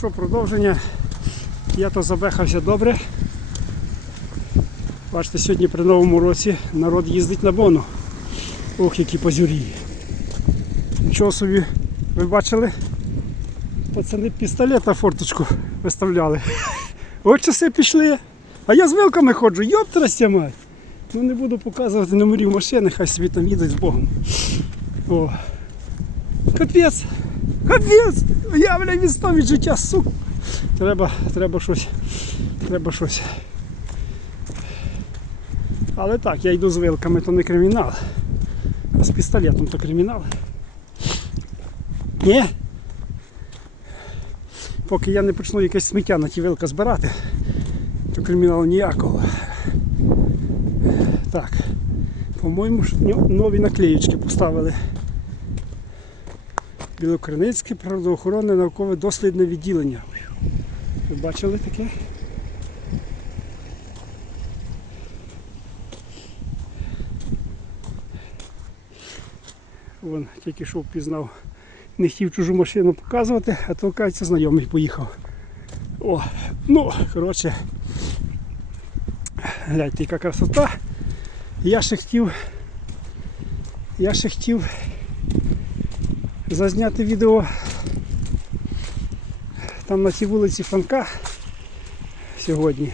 що, продовження. Я то забехався добре. Бачите, сьогодні при новому році народ їздить на бону. Ох, які позюрії. Нічого собі, ви бачили? Пацани пістолет на форточку виставляли. От часи пішли. А я з вилками ходжу, йоптрастя мать. Ну не буду показувати номерів машини, хай собі там їдуть з Богом. О. Капець! Капець! Я бля відстав від життя, сук. Треба, треба щось. Треба щось. Але так, я йду з вилками, то не кримінал. А з пістолетом то кримінал. Ні? Поки я не почну якесь сміття на ті вилка збирати, то криміналу ніякого. Так. По-моєму, нові наклеїчки поставили. Білокриницьке природоохоронне наукове дослідне відділення. Ви бачили таке? Вон тільки що впізнав. Не хотів чужу машину показувати, а то, кажеться, знайомий поїхав. О, ну, коротше, гляньте, яка красота. Я ще хотів. Я ще хотів зазняти відео там на цій вулиці Франка сьогодні.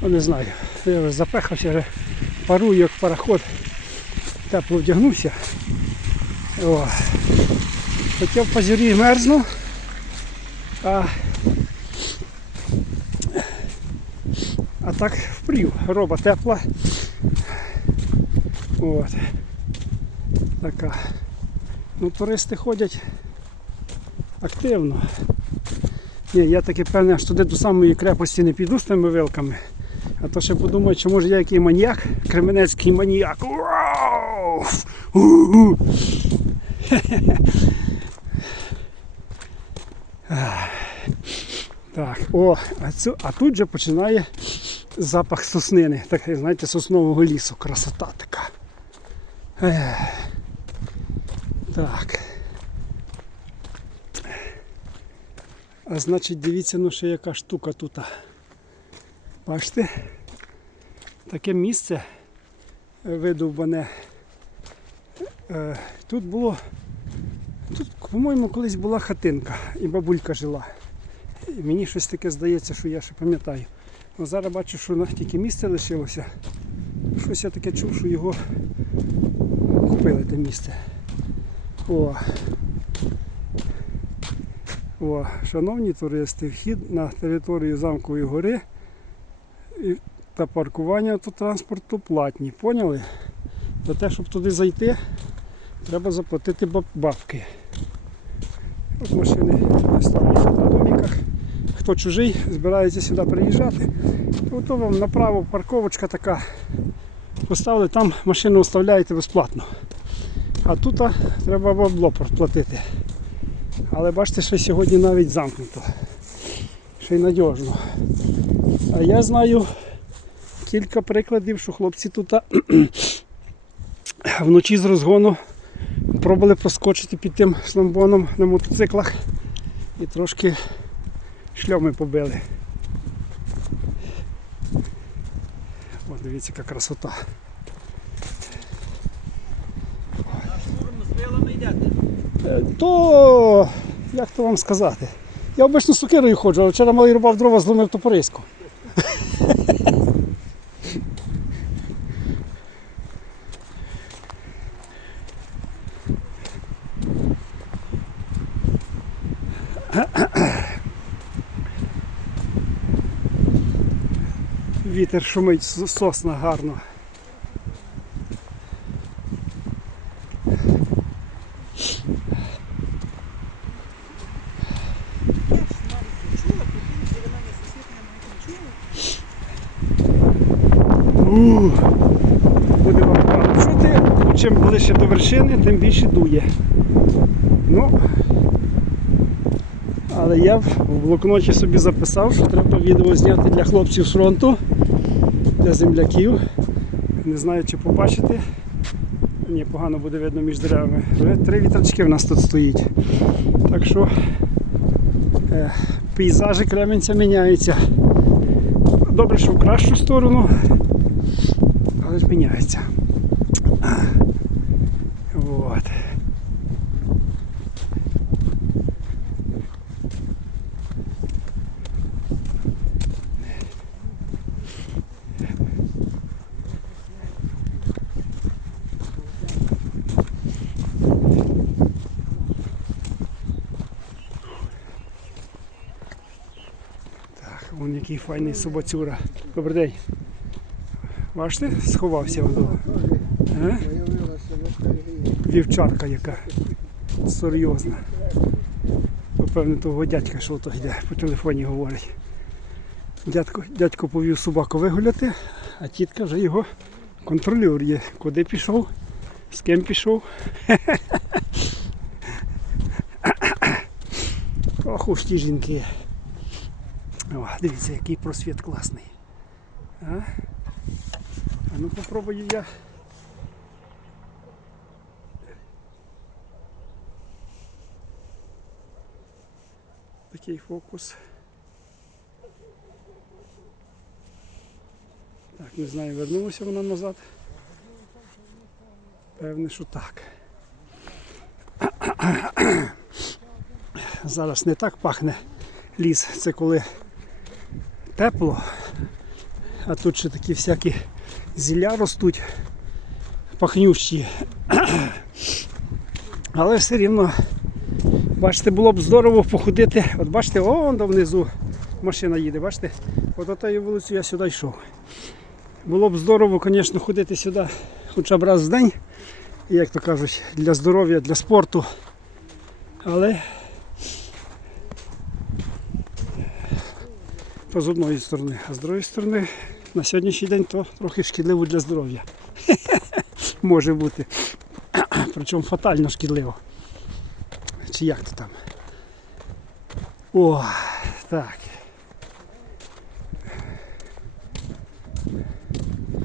Ну не знаю. Я вже запехався, вже парую як пароход. Тепло вдягнувся. О. Хоча в позірі мерзну, а, а так впрів. Роба тепла. От. Така. Ну, туристи ходять активно. Ні, я таки певне, аж туди до самої крепості не піду з тими вилками. А то ще подумаю, чи може я який маніяк, кременецький маніяк. Так, о, а, цю, а тут же починає запах соснини. Так, знаєте, соснового лісу. Красота така. Так. А значить, дивіться, ну ще яка штука тут. Бачите? Таке місце видовбане. Е, Тут було. Тут, по-моєму, колись була хатинка і бабулька жила. І мені щось таке здається, що я ще пам'ятаю. Ну, зараз бачу, що тільки місце лишилося. Щось я таке чув, що його купили те місце. О. О, шановні туристи, вхід на територію замкової гори та паркування автотранспорту платні. Поняли? За те, щоб туди зайти, треба заплатити бабки. От машини ставлять на доміках. Хто чужий, збирається сюди приїжджати. Ото вам направо парковочка така. Поставили, там машину оставляєте безплатно. А тут треба бабло платити. Але бачите, що сьогодні навіть замкнуто. Ще й надіжно. А я знаю кілька прикладів, що хлопці тут вночі з розгону пробували проскочити під тим шламбоном на мотоциклах і трошки шльоми побили. О, дивіться, яка красота. З вилами йдете. Е, То як то вам сказати? Я обично сукирою ходжу, а вчора малий рубав дрова, зломив топориську. Вітер шумить сосна гарно. Ух, буде вам погано чути. Чим ближче до вершини, тим більше дує. Ну, але я в блокноті собі записав, що треба відео зняти для хлопців з фронту, для земляків. Не знаю, чи побачите. Ні, погано буде видно між деревами. Вже три вітрачки в нас тут стоїть. Так що е, пейзажі Кременця міняються. Добре, що в кращу сторону, ж міняється. Вот. Так, вон який файний собацюра. Добрий день. Бачите, сховався вдома. Е? Вівчарка яка. Серйозна. Напевне, того дядька, що то йде, по телефоні говорить. Дядько, дядько повів собаку вигуляти, а тітка вже його контролює. Куди пішов, з ким пішов. Ох уж ті жінки. О, дивіться, який просвіт класний. А? Ну попробую я. Такий фокус. Так, не знаю, вернулася вона назад. Певне, що так. Зараз не так пахне ліс. Це коли тепло, а тут ще такі всякі зілля ростуть пахнющі. Але все рівно, бачите, було б здорово походити. От бачите, он там внизу машина їде, бачите? От отою вулицю я сюди йшов. Було б здорово, звісно, ходити сюди хоча б раз в день, як то кажуть, для здоров'я, для спорту. Але то з одної сторони, а з другої сторони на сьогоднішній день то трохи шкідливо для здоров'я. Може бути. Причому фатально шкідливо. Чи як то там? О, так.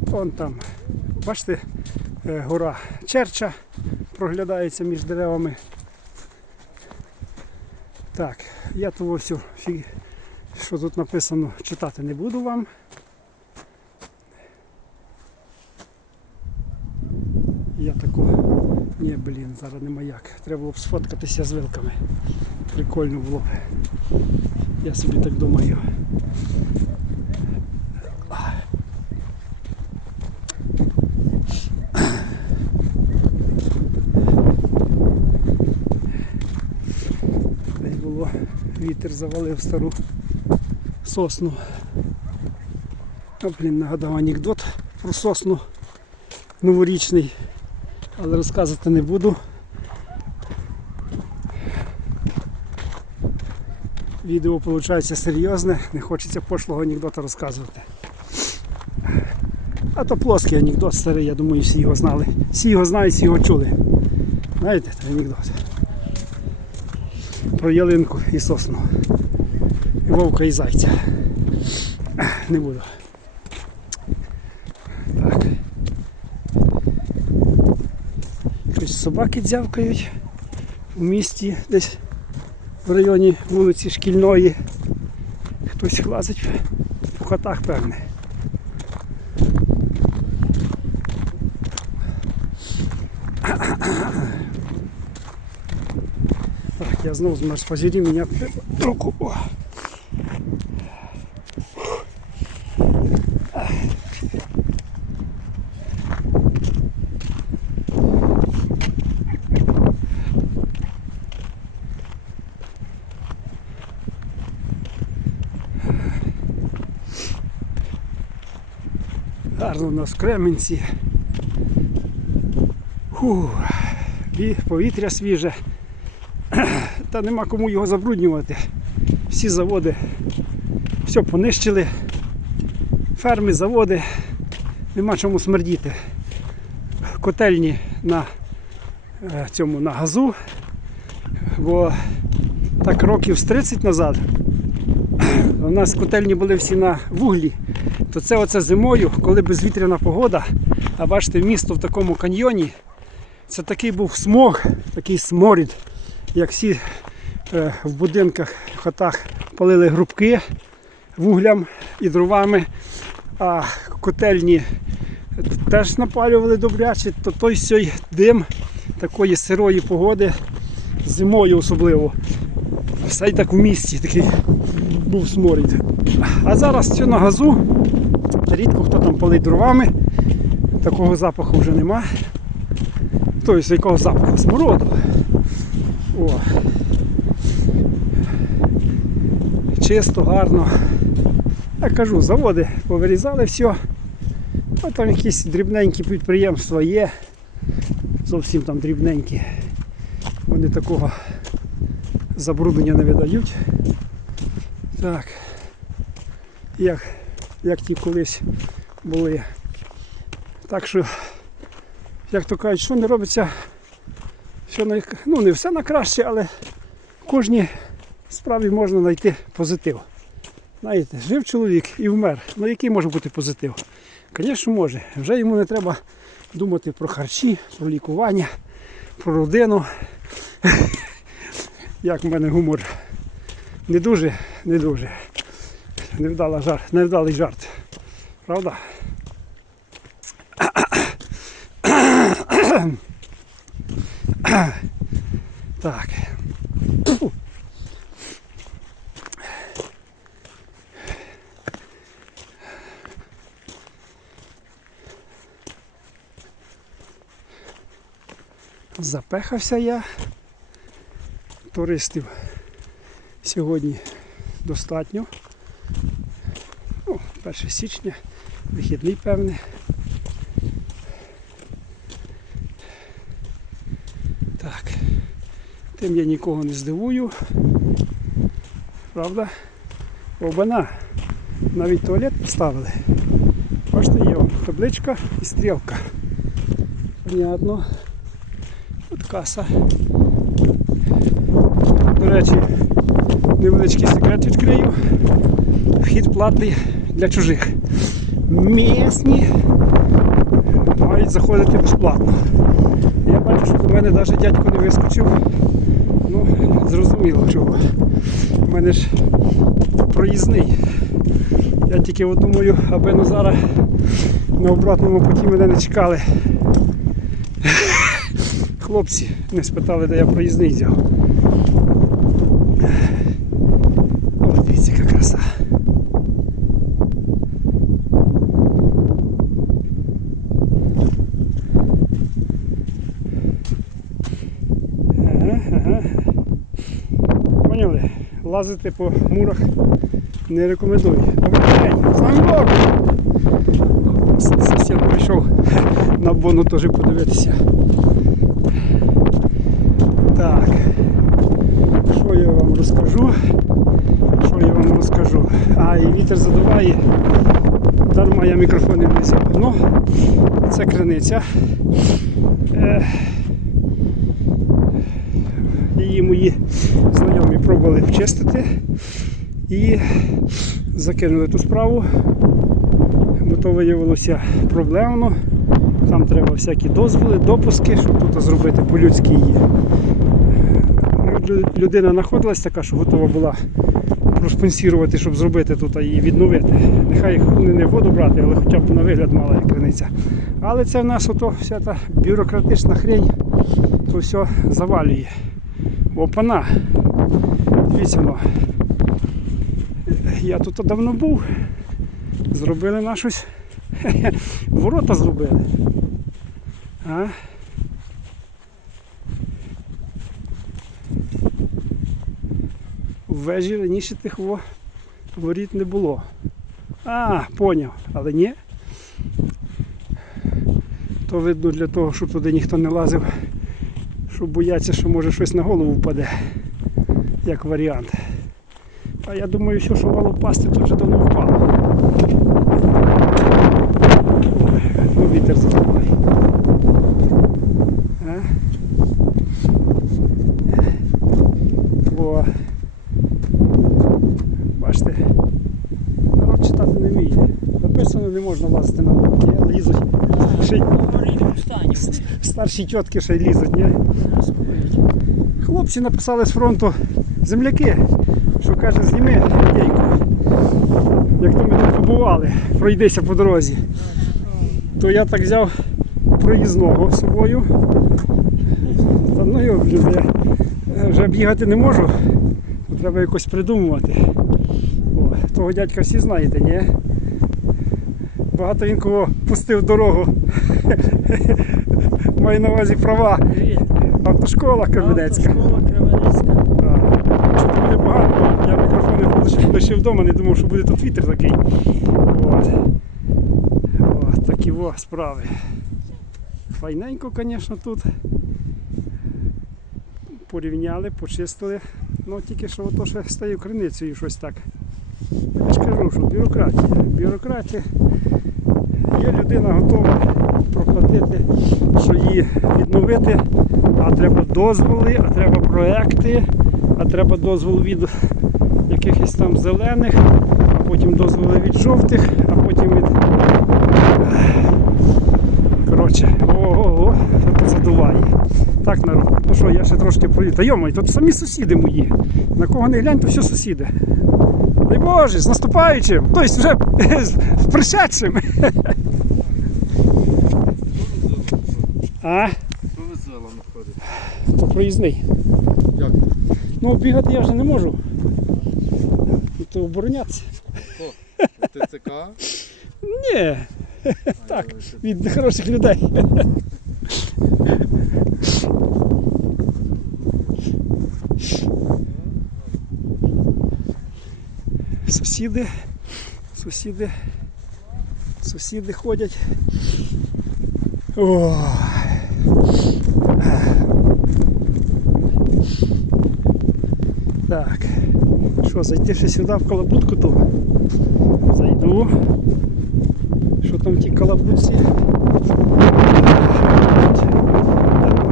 Вон там, бачите, е, гора Черча проглядається між деревами. Так, я того всю що тут написано, читати не буду вам. Я таку. Ні, блін, зараз нема як. Треба було б сфоткатися з вилками. Прикольно було. Я собі так думаю. Десь було вітер завалив стару сосну. Блін, нагадав анекдот про сосну новорічний, але розказувати не буду. Відео виходить серйозне, не хочеться пошлого анекдота розказувати. А то плоский анекдот старий, я думаю, всі його знали. Всі його знають, всі його чули. Знаєте, той анекдот? Про ялинку і сосну. І вовка і зайця. Не буду. Так. Щось собаки дзявкають в місті десь в районі вулиці Шкільної. Хтось лазить по хатах, певне. Так, я знову змерз позірі, мені треба руку. Гарно у нас в Кременці. Фу, ві- повітря свіже. Та нема кому його забруднювати. Всі заводи все понищили. Ферми, заводи, нема чому смердіти. Котельні на е, цьому на газу. Бо так років з 30 назад у нас котельні були всі на вуглі, то це оце зимою, коли безвітряна погода, а бачите, місто в такому каньйоні, це такий був смог, такий сморід, як всі е, в будинках, в хатах палили грубки вуглям і дровами, а котельні теж напалювали добряче, то той сей дим такої сирої погоди, зимою особливо. Все й так в місті такий був сморід. А зараз все на газу. Рідко хто там палить дровами. Такого запаху вже нема. Тобто якого запаху? Смороду. О. Чисто, гарно. Я кажу, заводи повирізали все. А там якісь дрібненькі підприємства є. Зовсім там дрібненькі. Вони такого забруднення не видають. Так. Як, як ті колись були. Так що, як то кажуть, що не робиться, що на, ну не все на краще, але в кожній справі можна знайти позитив. Знаєте, жив чоловік і вмер. Ну який може бути позитив? Звісно, може. Вже йому не треба думати про харчі, про лікування, про родину. Як в мене гумор. Не дуже, не дуже. Невдала жарт, невдалий жарт. Правда? Так. Запехався я. Туристів сьогодні достатньо. Ну, 1 січня, вихідний певний. Так. Тим я нікого не здивую. Правда? Обана. Навіть туалет поставили. Бачите, є вон табличка і стрілка. Понятно. От каса. До речі, невеличкий секрет відкрию. Вхід платний для чужих. Місні мають заходити безплатно. Я бачу, що до мене навіть дядько не вискочив. Ну, зрозуміло чого. У мене ж проїзний. Я тільки от думаю, аби ну зараз на обратному путі мене не чекали. Хлопці не спитали, де я проїзний взяв. О, дивіться, яка краса. Ага, ага. Поняли? Лазити по мурах не рекомендую. Добрий день, Бог! Сусід прийшов на бону теж подивитися. Так. Що я вам розкажу? Що я вам розкажу? А, і вітер задуває. Дарма я мікрофон не взяв. Ну, це криниця. Її мої знайомі пробували вчистити і закинули ту справу. Бо то виявилося проблемно. Там треба всякі дозволи, допуски, щоб тут зробити по-людськи її. Ну, Людина знаходилась така, що готова була проспонсірувати, щоб зробити тут і відновити. Нехай не не воду брати, але хоча б на вигляд мала як криниця. Але це в нас ото вся та бюрократична хрень, то все завалює. Опана. Дивіться, ну. я тут давно був. Зробили на щось. Ворота зробили. А? Вежі раніше тих воріт не було. А, поняв, але ні. То видно для того, щоб туди ніхто не лазив, щоб бояться, що може щось на голову впаде, як варіант. А я думаю, все, що мало впасти, то вже давно впало. Ой, ну вітер задуває. А? О. Бачите, народ читати не вміє. Написано, не можна лазити на. Є, Лізуть. Старші тітки ще й лізуть, ні? Хлопці написали з фронту, земляки, що каже, зніми відейку. Як то ми тут побували, пройдися по дорозі. То я так взяв проїзного з собою. Та ну його, я вже бігати не можу. Треба якось придумувати. О, того дядька всі знаєте, ні? Багато він кого пустив дорогу. Маю на увазі права. Автошкола Кременецька. Автошкола Кременецька. Так. Чути буде погано, я мікрофон лишив вдома, не думав, що буде тут вітер такий. От. От, такі во справи. Файненько, звісно, тут. Порівняли, почистили. Ну тільки що ото ще стає криницею щось так. Я ж кажу, що бюрократія. Бюрократія. Є людина готова проплатити, що її відновити, а треба дозволи, а треба проекти, а треба дозвол від якихось там зелених, а потім дозволи від жовтих, а потім від. Коротше, ого-го, задуває. Так, народ. Ну що, я ще трошки проїду. Та йомай, тут самі сусіди мої. На кого не глянь, то всі сусіди. Дай Боже, з наступаючим, тобто вже з пришедшим. А? Що ви з вилами ходите? То проїзний. Як? Ну, бігати я вже не можу. І То оборонятися. ТЦК? Ні, Так. від хороших людей. Сусіди, сусіди, сусіди ходять. О. Так. Що, зайти ще сюди в колобутку ту? Зайду. Що там в тій колобутці?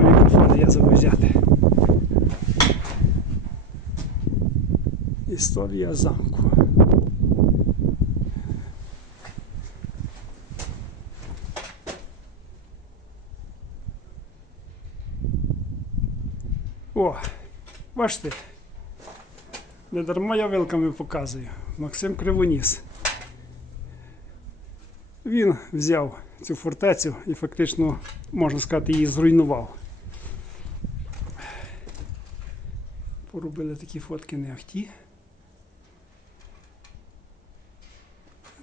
Мікрофон я забув. Історія замку. О, бачите, не дарма я вилками показую. Максим Кривоніс. Він взяв цю фортецю і фактично, можна сказати, її зруйнував. Поробили такі фотки не ахті.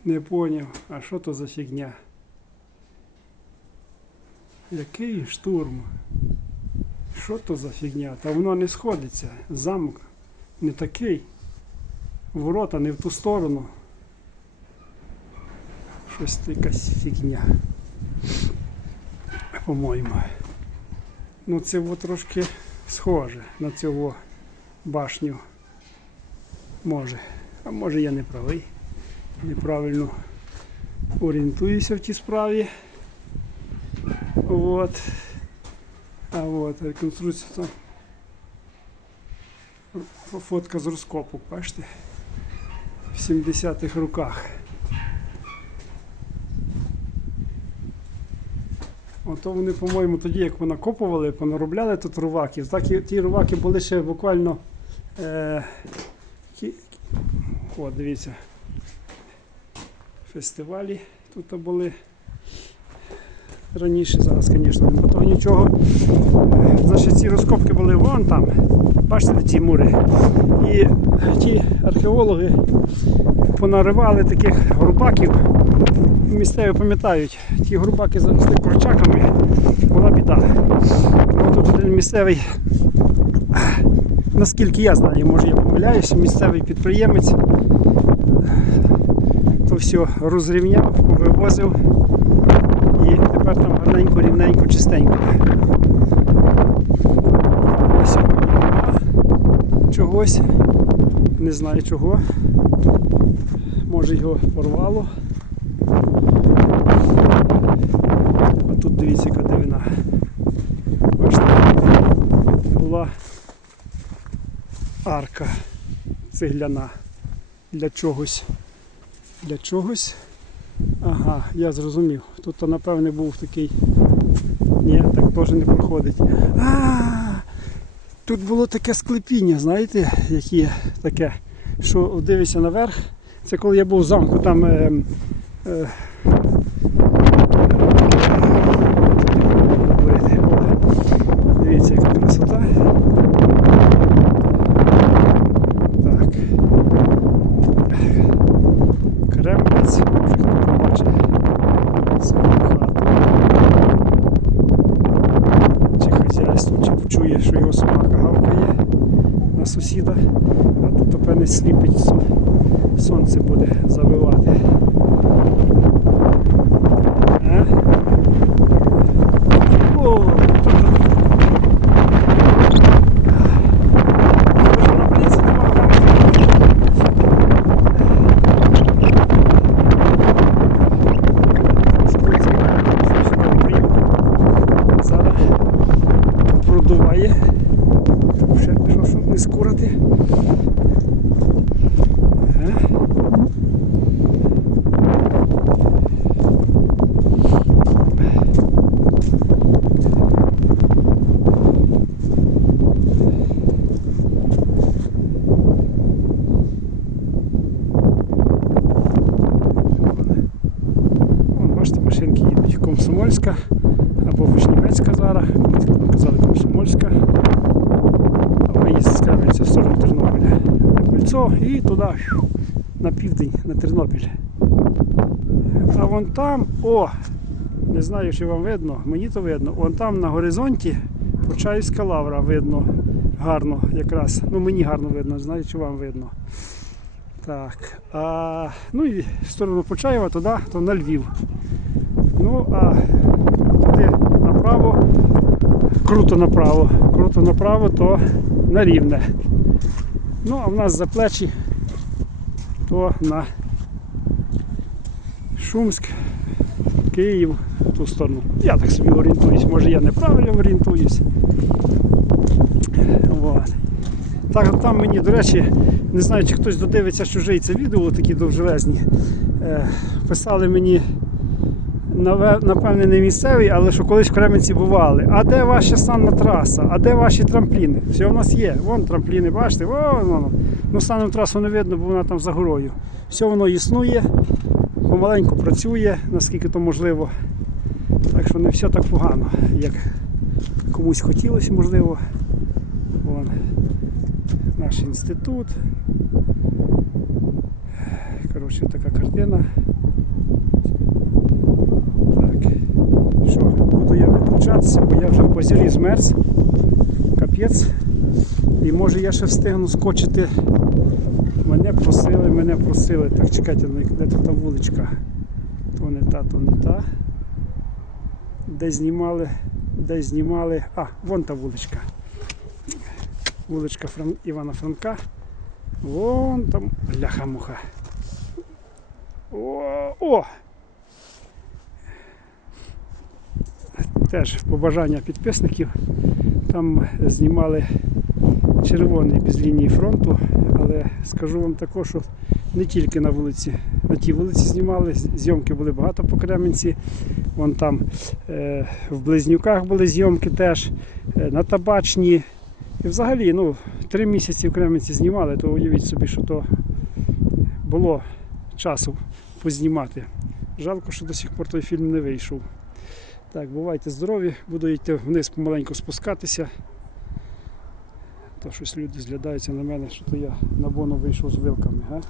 Не поняв, а що то за фігня? Який штурм? Що то за фігня? Та воно не сходиться. Замок не такий. Ворота не в ту сторону. Щось якась фігня. По-моєму. Ну це от трошки схоже на цього башню. Може. А може я не правий. Неправильно орієнтуюся в тій справі. От. А от реконструкція там. Фотка з розкопу, бачите? В 70-х роках. Ото вони, по-моєму, тоді, як понакопували, понаробляли тут руваків. Так і ті руваки були ще буквально. Е, кі- о, дивіться. Фестивалі тут були раніше, зараз, звісно, не того нічого. Значить, ці розкопки були вон там. Бачите ті мури. І ті археологи понаривали таких грубаків. Місцеві пам'ятають, ті грубаки заросли корчаками, була біда. Тут один місцевий, наскільки я знаю, може я помиляюся, місцевий підприємець то все розрівняв, вивозив тепер там гарненько, рівненько, чистенько. Нема чогось, не знаю чого. Може його порвало. А тут дивіться, яка дивина. Бачите, була арка цегляна для чогось. Для чогось. Ага, я зрозумів. Тут, то, напевне, був такий. Ні, так теж не проходить. А, Тут було таке склепіння, знаєте, яке таке, що дивишся наверх. Це коли я був в замку, там. Е, е, говорити. О, Дивіться, яка красота. Так. Кремлець, може хто побачить свою хату. Чи хазяйство, чи почує, що його собака гавкає на сусіда, а тут певне сліпить сон- сонце буде завивати. А? О, тут- Вона, в принципі, мала Зараз продуває, щоб ще що, щоб не скурити. Ага. Вон, бачите, машинки їдуть Комсомольська або Вишнівецька зараз. Колись там казали Комсомольська. А виїзд з Кам'янця в сторону Тернополя. На кольцо і туди фью, на південь, на Тернопіль. А вон там, о! Не знаю, чи вам видно, мені то видно. Вон там на горизонті Почаївська лавра видно гарно якраз. Ну мені гарно видно, знаю, чи вам видно. Так. А, ну і в сторону Почаєва туди, то на Львів. Ну, а туди направо, круто направо, круто направо, то на рівне. Ну, а в нас за плечі то на Шумськ, Київ, в ту сторону. Я так собі орієнтуюсь, може я неправильно орієнтуюсь. От. Так, там мені, до речі, не знаю, чи хтось додивиться чужий це відео, такі довжелезні. Е, писали мені напевне не місцевий, але що колись в Кременці бували. А де ваша санна траса? А де ваші трампліни? Все в нас є. Вон трампліни, бачите, вон воно. Ну санну трасу не видно, бо вона там за горою. Все воно існує, помаленьку працює, наскільки то можливо. Так що не все так погано, як комусь хотілося, можливо. Вон наш інститут. Коротше, така картина. Так. Що, буду я виключатися, бо я вже в базірі змерз. Капець. І може я ще встигну скочити. Мене просили, мене просили. Так, чекайте, ну, де тут та вуличка? То не та, то не та. Де знімали, де знімали. А, вон та вуличка. Вуличка Фран... Івана Франка. Вон там ляха-муха. О, о! Теж побажання підписників. Там знімали червоний без лінії фронту, але скажу вам також, що не тільки на вулиці, на тій вулиці знімали, зйомки були багато по Кременці. Вон там е, в Близнюках були зйомки теж, е, на табачні. І взагалі, ну, три місяці в Кременці знімали, то уявіть собі, що то було часу познімати. Жалко, що до сих пор той фільм не вийшов. Так, бувайте здорові, буду йти вниз помаленьку спускатися. То щось люди зглядаються на мене, що то я на бону вийшов з вилками. Га?